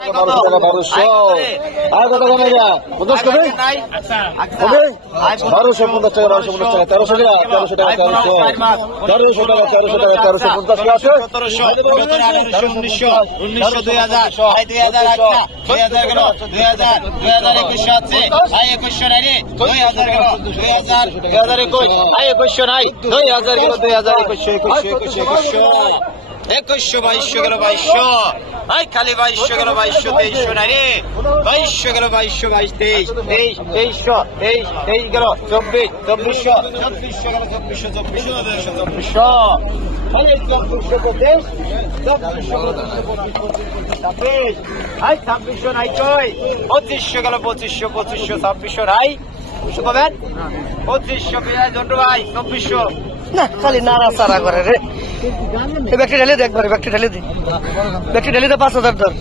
1200 আর কত কমে যা 50 কমে কমে 1250 টাকা 1250 টাকা 1300 টাকা 1300 টাকা 1300 টাকা 1350 টাকা আছে 1700 1900 2000 2000 গেল 2000 2100 আছে 2100 নাই রে 2000 গেল 2021 2100 নাই 2000 গেল 2000 2100 2200 গেল 2200 আই খালি 2200 গেল 2200 2300 নাই রে 2200 গেল 2200 22 23 গেল 24 2400 গেল 2400 আই 2600 নাই কই 2500 গেল 2500 2600 নাই কবেন 2500 পেয়ে জন্টু ভাই 2400 না খালি নাড়া চাড়া করে রে। ব্যাগটি ঢেলে দে একবার, ব্যাগটি ঢেলে দে 5000 ধর।